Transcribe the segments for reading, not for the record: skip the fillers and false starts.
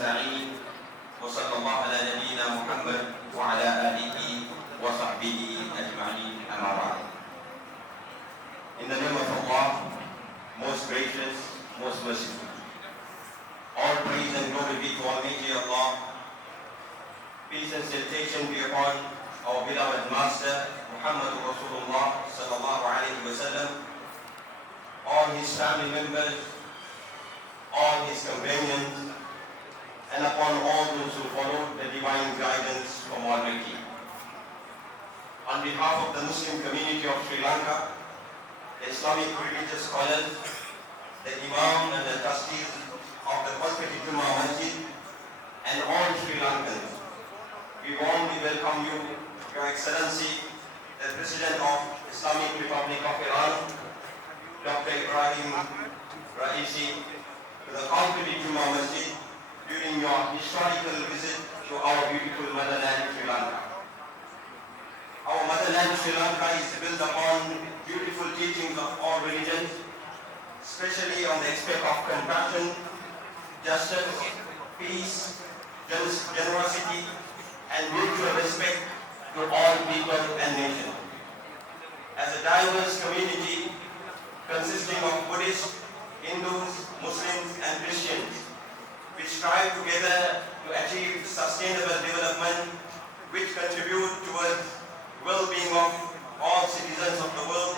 نستعين وصلى الله على نبينا محمد وعلى آله وصحبه أجمعين أما بعد. In the name of Allah, most gracious, most merciful. All praise and glory be to Almighty Allah. Peace and salutation be upon our beloved Master Muhammad Rasulullah sallallahu alaihi wasallam, all his family members, all his companions, and upon all those who follow the divine guidance from Almighty. On behalf of the Muslim community of Sri Lanka, the Islamic religious scholars, the Imam and the trustees of the Hospital Jummah Masjid, and all Sri Lankans, we warmly welcome you, Your Excellency, the President of Islamic Republic of Iran, Dr. Ibrahim Raisi, to the Hospital Jummah Masjid during your historical visit to our beautiful motherland, Sri Lanka. Our motherland, Sri Lanka, is built upon beautiful teachings of all religions, especially on the aspect of compassion, justice, peace, generosity, and mutual respect to all people and nations. As a diverse community consisting of Buddhists, Hindus, Muslims, and Christians, we strive together to achieve sustainable development which contribute towards well-being of all citizens of the world.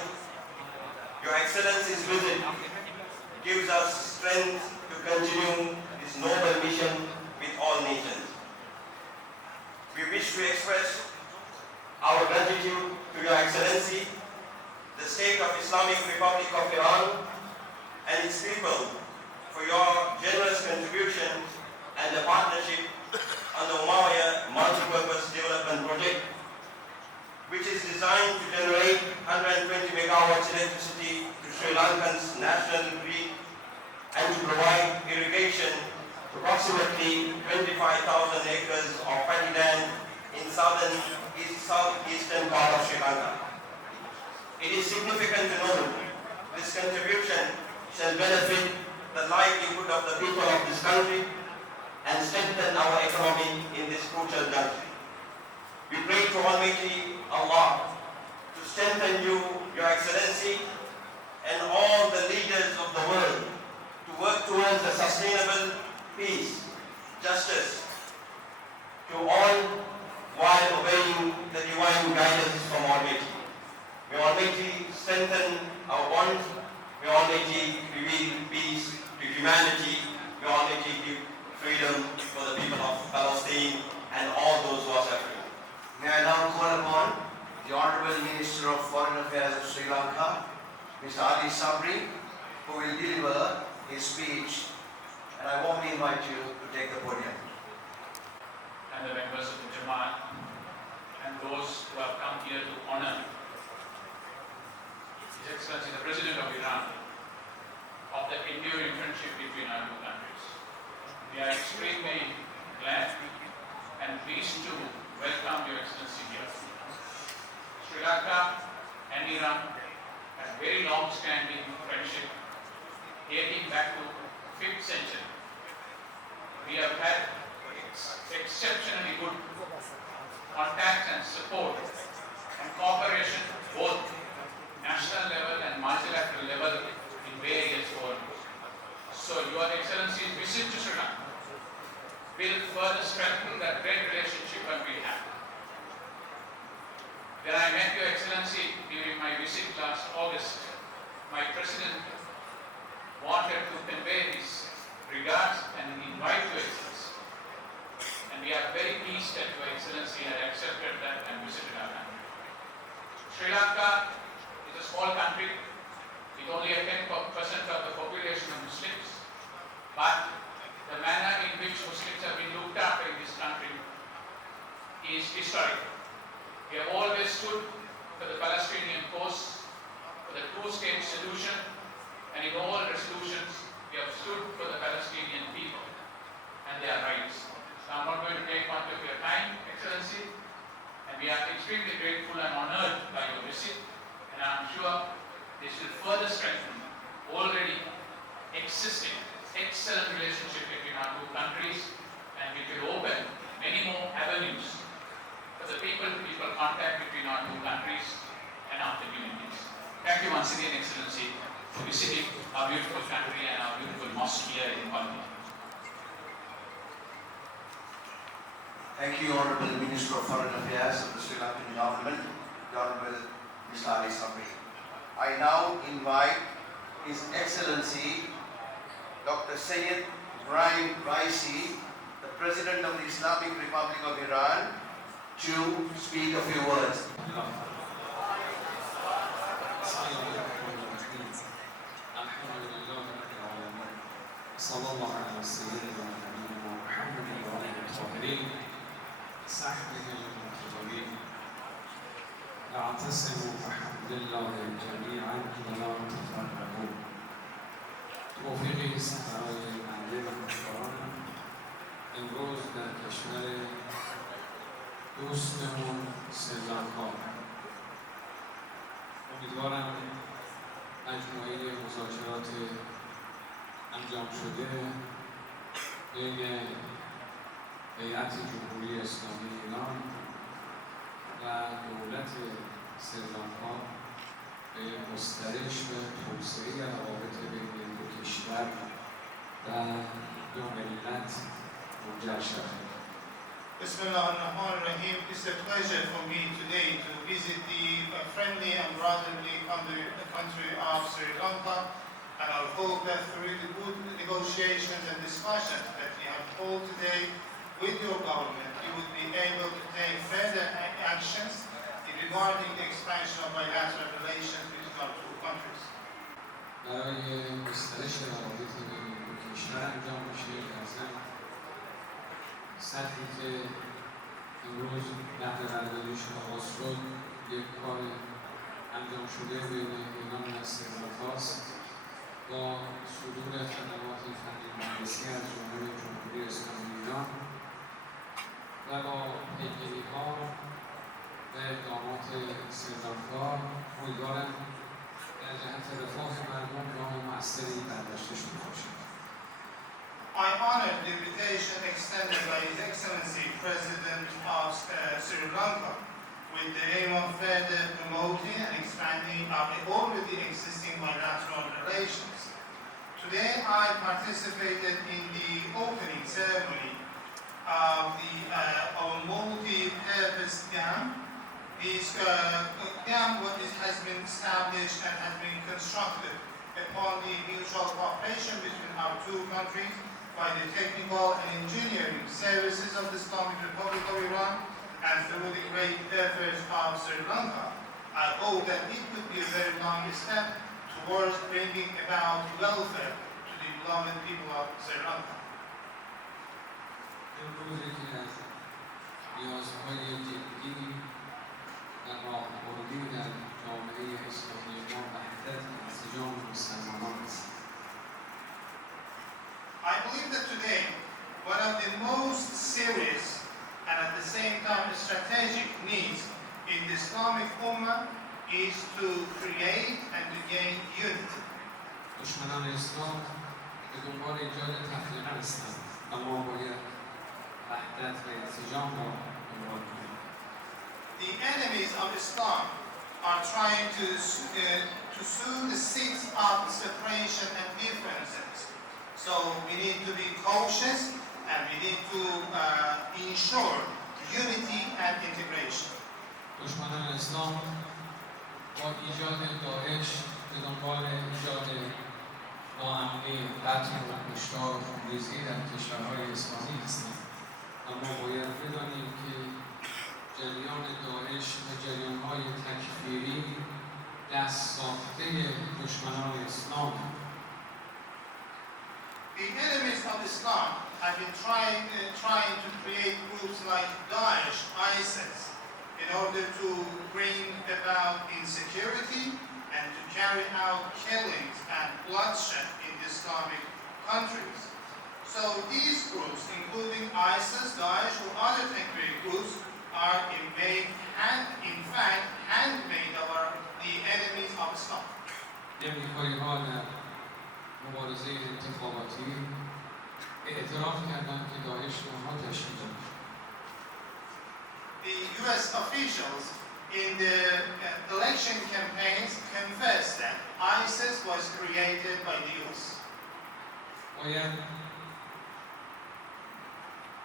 Your Excellency's visit gives us strength to continue this noble mission with all nations. We wish to express our gratitude to Your Excellency, the State of Islamic Republic of Iran, and its people for your generous contribution and the partnership on the Umayyad Multi-Purpose Development Project, which is designed to generate 120 megawatts electricity to Sri Lanka's national grid and to provide irrigation to approximately 25,000 acres of paddy land in southeastern part of Sri Lanka. It is significant to note this contribution shall benefit the livelihood of the people of this country and strengthen our economy in this crucial juncture. We pray to Almighty Allah to strengthen you, Your Excellency, and all the leaders of the world to work towards the sustainable peace, justice to all while obeying the divine guidance from Almighty. May Almighty strengthen our bonds. May Almighty reveal peace to humanity. May Almighty give freedom for the people of Palestine and all those who are suffering. May I now call upon the Honorable Minister of Foreign Affairs of Sri Lanka, Mr. Ali Sabri, who will deliver his speech, and I warmly invite you to take the podium. And the members of the Jamaat and those who have come here to honor His Excellency the President of Iran of the enduring friendship between our two countries. We are extremely glad and pleased to welcome Your Excellency here. Sri Lanka and Iran have very long-standing friendship dating back to 5th century. We have had exceptionally good contact and support and cooperation both national level and multilateral level in various forums. So Your Excellency's visit to Sri Lanka will further strengthen that great relationship that we have. When I met Your Excellency during my visit last August, my President wanted to convey his regards and invite Your Excellency. And we are very pleased that Your Excellency had accepted that and visited our country. Sri Lanka is a small country with only a 10% of the population of Muslims, but the manner in which Muslims have been looked after in this country is historic. We have always stood for the Palestinian cause, for the two-state solution, and in all resolutions we have stood for the Palestinian people and their rights. So I'm not going to take much of your time, Excellency, and we are extremely grateful and honored by your visit, and I'm sure this will further strengthen already existing excellent relationship between our two countries Thank you, Honorable Minister of Foreign Affairs of the Sri Lankan Government, the Honorable Mr. Ali Sabri. I now invite His Excellency Dr. Syed Ibrahim Raisi, the President of the Islamic Republic of Iran, to speak a few words. صلى الله على سيدنا ونبينا محمد وآله الطاهرين صحبه المحترمين اعتصموا بحبل الله جميعا ولا تفرقوا. توفیقی است برای بنده و همکارانم امروز در کشور دوستمون سریلانکا امیدوارم مجموعه مذاکرات انجام شده بین هیئت جمهوری اسلامی ایران و دولت سریلانکا به گسترش و توسعه روابط بین دو کشور و دو ملت منجر شود. Bismillah ar-Rahman ar-Rahim. It's a pleasure for me today to visit the friendly and brotherly country of Sri Lanka, and I hope that through the good negotiations and discussions that we have held today with your government, you would be able to take further actions regarding the expansion of bilateral relations between our two countries. برای گسترش روابط بین دو کشور انجام میشه در ضمن سطحی که امروز بهره برداریش آغاز شد یک کار انجام شده بین ایران و سریلانکاست با صدور خدمات فنی مهندسی از جانب جمهوری اسلامی ایران و با پیگیری‌ها و اقدامات سریلانکا امیدوارم در جهت رفاه مردم راه مؤثری برداشته شده باشد. I honor the invitation extended by His Excellency President of Sri Lanka with the aim of further promoting and expanding our already existing bilateral relations. Today I participated in the opening ceremony of our multi-purpose dam. This dam has been established and has been constructed upon the mutual cooperation between our two countries by the technical and engineering services of the Islamic Republic of Iran and through the great efforts of Sri Lanka. I hope that it could be a very long step towards bringing about welfare to the beloved people of Sri Lanka. امروز یکی از نیازهای جدی و راهبردی در جامعه اسلامی ما وحدت و انسجام مسلمانان است. I believe that today, one of the most serious and at the same time strategic needs in the Islamic Ummah is to create and to gain unity. دشمنان اسلام به دنبال ایجاد تفرقه هستند و ما باید وحدت و انسجام را دنبال کنیم. The enemies of Islam are trying to sow the seeds of separation and differences. So we need to be cautious and we need to ensure unity and integration. دشمنان اسلام با ایجاد داعش به دنبال ایجاد ناامنی، قتل و کشتار ریزی در کشورهای اسلامی هستند. اما باید بدانیم که جریان داعش و جریانهای تکفیری دست ساخته دشمنان اسلام. The enemies of Islam have been trying to create groups like Daesh, ISIS, in order to bring about insecurity and to carry out killings and bloodshed in the Islamic countries. So these groups, including ISIS, Daesh, or other terrorist groups, are in fact handmade of the enemies of Islam. امریکایی‌ها در مبارزه انتخاباتی اعتراف کردند که داعش اونها تشکیل داد. The U.S. officials in the election campaigns confessed that ISIS was created by the U.S. باید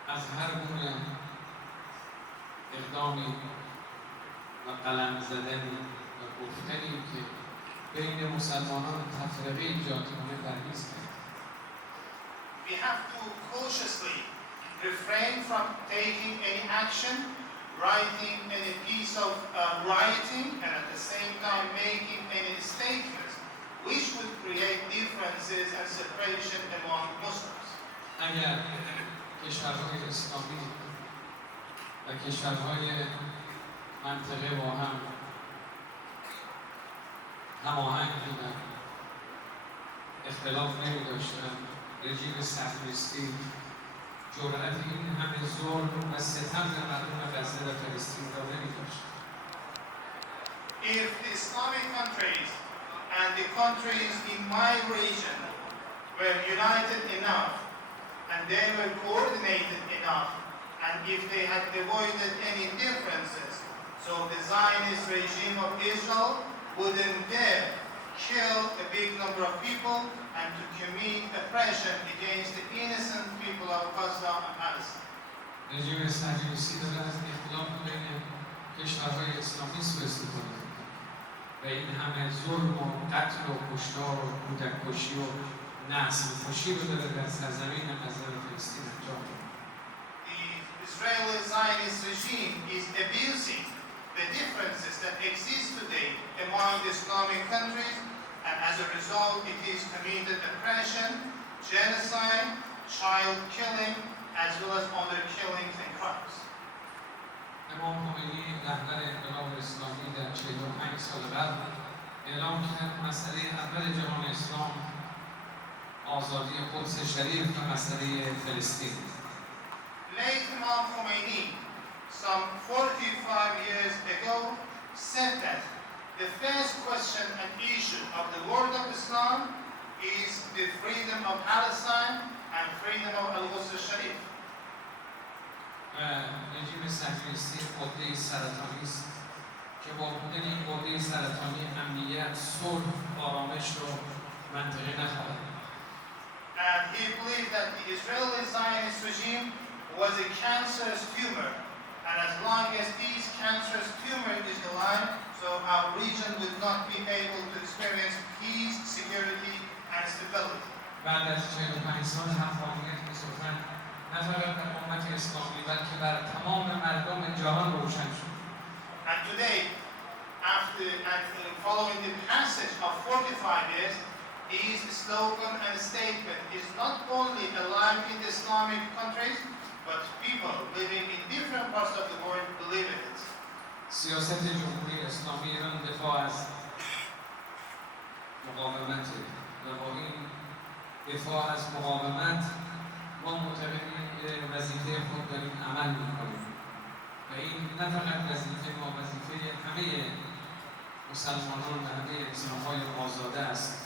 از هر گونه اقدامی و قلم زدنی و گفتنی که بین مسلمانان تفرقه ایجاد کنه پرهیز کرد. We have to cautiously refrain from taking any action, writing any piece of writing, and at the same time making any statements which would create differences and separation among Muslims. اگر کشورهای اسلامی و کشورهای منطقه با هم هماهنگ بودن، اختلاف نمی داشتن، رژیم صهیونیستی جرأت این همه ظلم و ستم در مردم غزه و فلسطین را نمی داشت. If the Islamic countries and the countries in my region were united enough and they were coordinated enough, and if they had avoided any differences, so the Zionist regime of Israel wouldn't dare kill a big number of people and to commit oppression against the innocent people of Gaza and Palestine. رژیم صهیونیستی داره از اختلاف بین کشورهای اسلامی سوء استفاده می‌کنه و این همه ظلم و قتل و کشتار و کودک کشی و نسل کشی رو داره در سرزمین غزه و فلسطین انجام می‌ده. The Israeli Zionist regime is abusing the differences that exist today among the Islamic countries, and as a result it is committed oppression, genocide, child killing, as well as other killings and crimes. امام خمینی رهبر انقلاب اسلامی در 45 سال قبل اعلام کرد مسئله اول جهان اسلام آزادی قدس شریف و مسئله فلسطین. Late Imam Khomeini, some 45 years ago, said that the first question and issue of the world of Islam is the freedom of Palestine and freedom of Al-Quds al-Sharif. رژیم صهیونیستی قده سرطانی است که با بودن این قده سرطانی امنیت، صلح، آرامش رو منطقه نخواهد. And he believed that the Israeli Zionist regime was a cancerous tumor, and as long as this cancerous tumor is alive, so our region would not be able to experience peace, security, and stability. بعد از 45 سال همخوانیت به سخن نه فقط در امت اسلامی بلکه بر تمام مردم جهان روشن شد. And today, after following the passage of 45 years, his slogan and statement is not only alive in the Islamic countries, but people living in different parts of the world believe in it. سیاست جمهوری اسلامی ایران دفاع از مقاومت و با این دفاع از مقاومت ما معتقدیم که وظیفه خود داریم عمل میکنیم و این نه فقط وظیفه ما، وظیفه همه مسلمانان و همه انسان‌های آزاده است.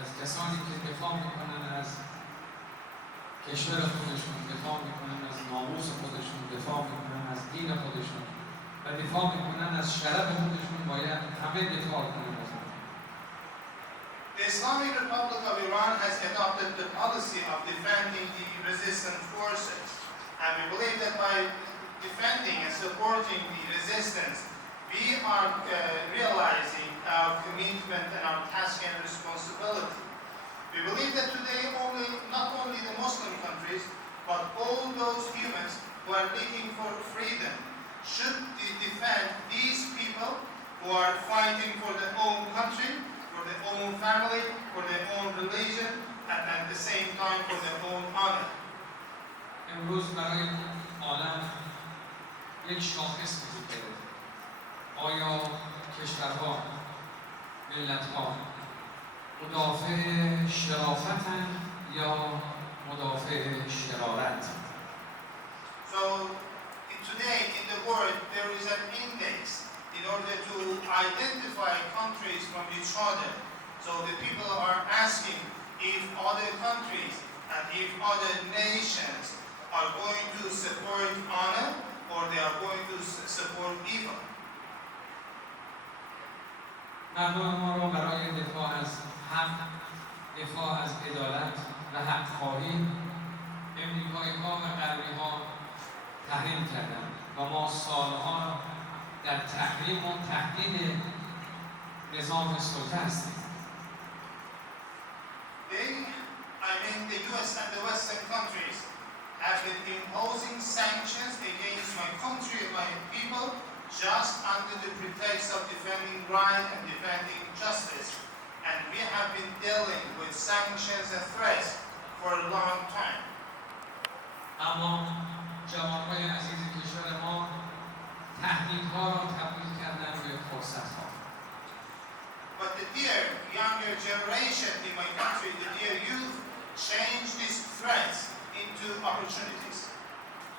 از کسانی که دفاع میکنن از کشور خودشون، دفاع میکنن از ناموس خودشون، دفاع میکنن از دین خودشون و دفاع میکنن از شرف خودشون، باید همه دفاع کنن. The Islamic Republic of Iran has adopted the policy of defending the resistant forces, and we believe that by defending and supporting the resistance, we are realizing our commitment and our task and responsibility. We believe that today not only the Muslim countries, but all those humans who are looking for freedom should defend these people who are fighting for their own country, for their own family, for their own religion, and at the same time for their own honor. امروز برای عالم یک شاخص وجود داره. آیا کشورها، ملت‌ها مدافع شرافتند یا مدافع شرارت؟ So today in the world there is an index in order to identify countries from each other. So the people are asking if other countries and if other nations are going to support honor or they are going to support evil. مردم ما رو برای دفاع از حق، دفاع از عدالت و حق خواهی امریکایی‌ها و غربی‌ها تحریم کردند و و ما سالها در تحریم و تهدید نظام سلطه هستیم. The US and the Western countries have been imposing sanctions against my country and my people just under the pretext of defending right and defending justice. And we have been dealing with sanctions and threats for a long time. اما جوانهای عزیز کشور ما تهدیدها را تبدیل کردن به فرصتها. But the dear younger generation in my country, the dear youth, changed these threats into opportunities.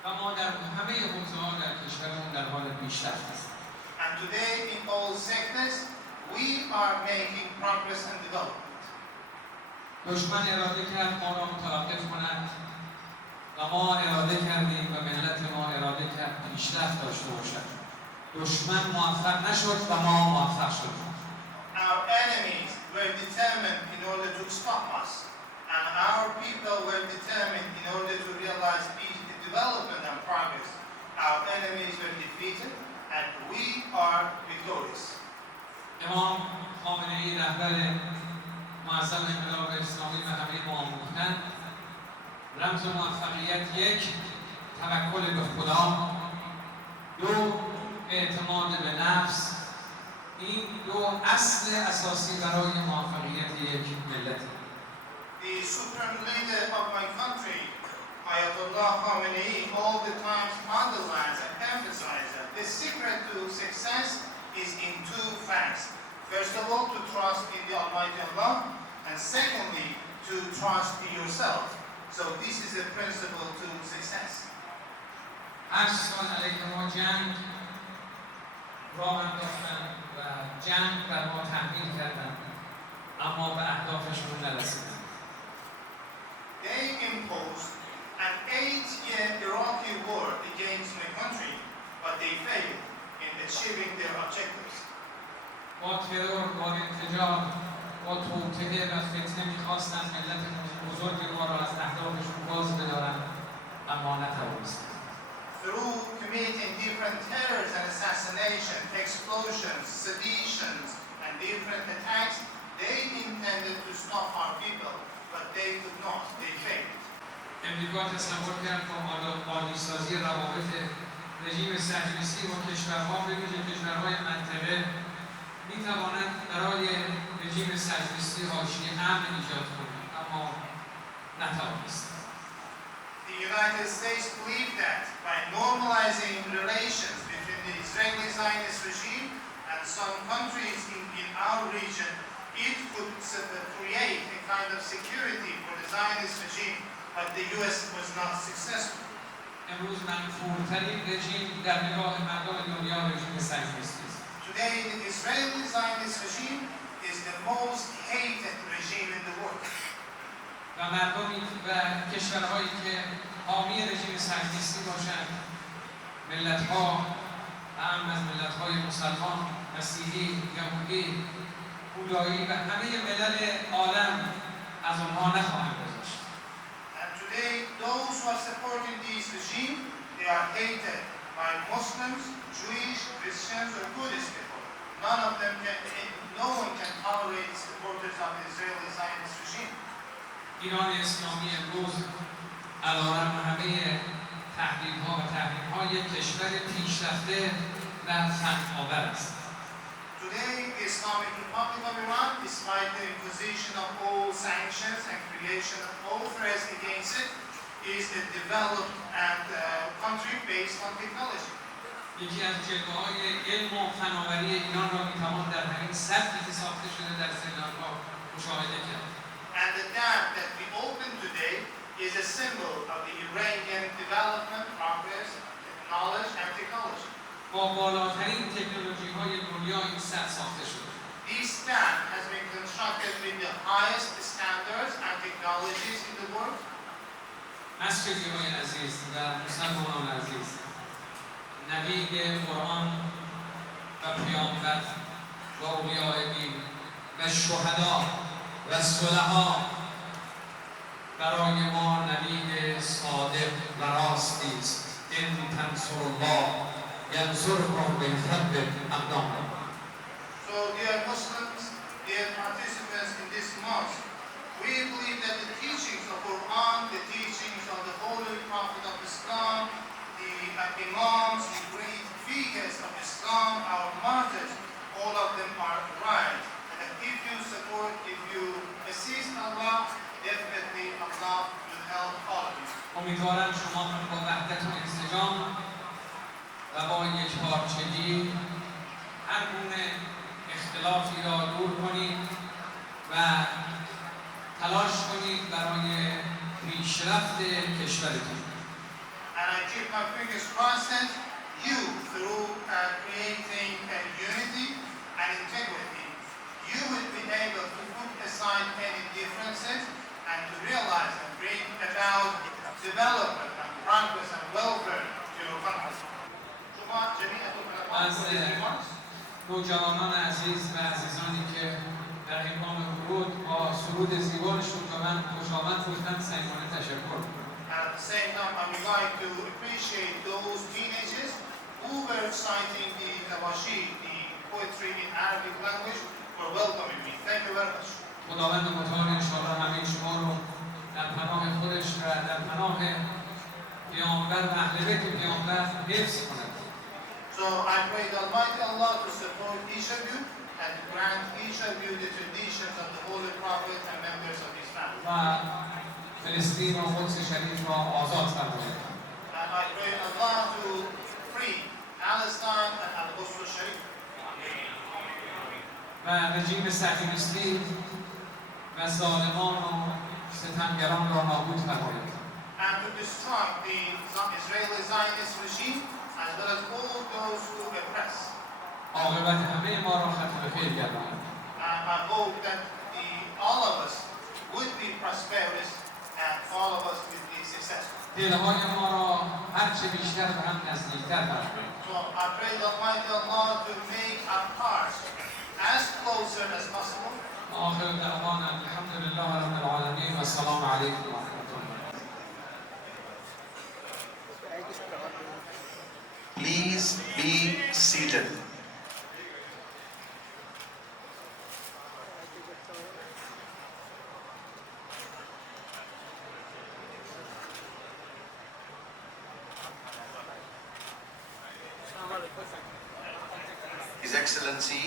و ما در همه حوزه‌ها در کشورمون در حال پیشرفت هستیم. And today in all sectors, we are making progress and development. دشمن اراده کرد ما را متوقف کند و ما اراده کردیم و ملت ما اراده کرد پیشرفت داشته باشد. دشمن موفق نشد و ما موفق شدیم. Our enemies were determined in order to stop us, and our people were determined in order to realize peace, development and progress. Our enemies were defeated, and we are victorious. امام خامنه‌ای رهبر معظم انقلاب اسلامی و همه ما آموختند رمز موفقیت یک توکل به خدا، دو اعتماد به نفس. این دو اصل اساسی برای موفقیت یک ملت. The supreme leader of my country, Ayatollah Khamenei, all the time underlines and emphasizes that the secret to success is in two facts. First of all, to trust in the Almighty Allah, and secondly, to trust in yourself. So this is a principle to success. 8 سال علیه ما جنگ راه انداختن و جنگ بر ما تحمیل کردن، اما به اهدافشون نرسیدن. They imposed an 8-year Iraqi war against my country, but they failed in achieving their objectives. با ترور، با انفجار، با توطئه و فتنه می‌خواستند ملت بزرگ ما را از اهدافشون باز بدارند، اما نتوانستند. Through committing different terrors and assassinations, explosions, seditions, and different attacks, they intended to stop our people, but they could not. They failed. امریکا تصور کرد با عالی‌سازی روابط رژیم صهیونیستی با کشورها به ویژه کشورهای منطقه می‌تواند برای رژیم صهیونیستی حاشیه امن ایجاد کند، اما نتوانست. The United States believed that by normalizing relations between the Israeli Zionist regime and some countries in our region, it could create a kind of security for the Zionist regime, but the US was not successful. امروز منفورترین رژیم در نگاه مردم دنیا رژیم صهیونیستی است. Today, the Israeli Zionist regime is the most hated regime in the world. و مردمی و کشورهایی که حامی رژیم صهیونیستی باشند، ملت‌ها هم از ملت‌های مسلمان، مسیحی، یهودی، بودایی و همه ملل عالم از آنها نخواهند گذاشت. And today, those who are supporting this regime, they are hated by Muslims, Jewish, Christians, or Buddhist people. No one can tolerate the supporters of the Israeli Zionist regime. ایران اسلامی امروز علیرغم همه تهدیدها و تحریم‌ها یک کشور پیشرفته و فناور است. Today, the Islamic Republic of Iran, despite the imposition of all sanctions and creation of all threats against it, is a developed and country based on technology. یکی از جلوه‌های علم و فناوری ایران را می‌توان در همین سطحی که ساخته شده در سریلانکا مشاهده کرد. And the dam that we opened today is a symbol of the Iranian development, progress, knowledge, and technology. با بالاترین تکنولوژی‌های دنیا این سد ساخته شده. This dam has been constructed with the highest standards and technologies in the world. مسجدی‌های عزیز و مسلمانان عزیز، نوید قرآن و پیامبر و اولیاء دین و شهدا و صلحا برای ما نوید صادق و راستی است. إن تنصروا الله ينصركم ويثبت أقدامكم. So, dear Muslims, dear participants in this mosque, we believe that the teachings of Quran, the teachings of the Holy Prophet of Islam, the Imams, the great figures of Islam, our martyrs, all of them are right. And if you support, if you assist Allah, definitely Allah will help all of you. امیدوارم شما با وحدت و انسجام و با یکپارچگی هر گونه اختلافی را دور کنید و تلاش کنید برای پیشرفت کشورتون. And I keep my fingers crossed that you, through creating unity and integrity, you will be able to put aside any differences and to realize and bring about development and progress and welfare to your country. از نوجوانان عزیز و عزیزانی که در هنگام ورود با سرود زیبایشون به من خوش آمد گفتن صمیمانه تشکر می‌کنم. At the same time, I would like to appreciate those teenagers who were reciting the Nawashid, the poetry in Arabic language, for welcoming me. Thank you very much. خداوند متعال انشاءالله همه شما رو در پناه خودش و در پناه پیامبر و اهل بیت پیامبر حفظ کند. So I pray the Almighty Allah to support each of you and to grant each of you the traditions of the Holy Prophet and members of his family. و فلسطین و قدس شریف را آزاد فرماید. And I pray Allah to free Palestine and Al-Quds al-Sharif. و رژیم صهیونیستی و ظالمان و ستمگران را نابود فرماید. And to destroy the Israeli Zionist regime as well as all those who oppress. عاقبت همه ما را ختم خیر گرداند. And I hope that all of us would be prosperous and all of us would be successful. دلهای ما را هرچه بیشتر به هم نزدیکتر فرمایید. So I pray the Almighty Allah to make our hearts as closer as possible. آخر دعوانا الحمد لله رب العالمين والسلام عليكم ورحمة الله. Please be seated. His Excellency